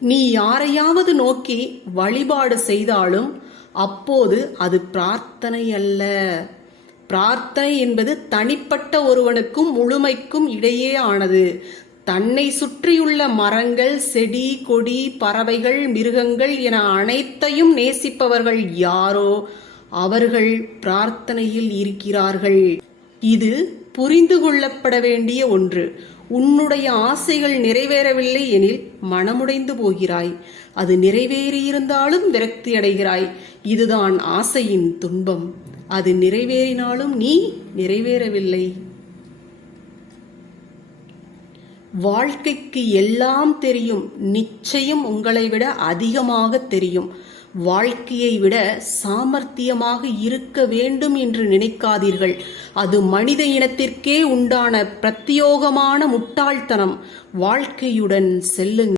நீ யாரையாவது நோக்கி வழிபாடு செய்தாலும் அப்போது அது பிரார்த்தனை அல்ல. பிரார்த்தனை என்பது தனிப்பட்ட ஒருவனுக்கும் முழுமைக்கும் இடையே ஆனது. தன்னை சுற்றியுள்ள மரங்கள், செடி, கொடி, பறவைகள், மிருகங்கள் என அனைத்தையும் நேசிப்பவர்கள் யாரோ அவர்கள் பிரார்த்தனையில் இருக்கிறார்கள். இது புரிந்து கொள்ளப்பட வேண்டிய ஒன்று. உன்னுடைய ஆசைகள் நிறைவேறவில்லை எனில் மனமுடைந்து போகிறாய். அது நிறைவேறியிருந்தாலும் விரக்தி அடைகிறாய். இதுதான் ஆசையின் துன்பம். அது நிறைவேறினாலும் நீ நிறைவேறவில்லை. வாழ்க்கைக்கு எல்லாம் தெரியும். நிச்சயம் உங்களை விட அதிகமாக தெரியும். வாழ்க்கையை விட சாமர்த்தியமாக இருக்க வேண்டும் என்று நினைக்காதீர்கள். அது மனித இனத்திற்கே உண்டான பிரத்யோகமான முட்டாள்தனம். வாழ்க்கையுடன் செல்லுங்கள்.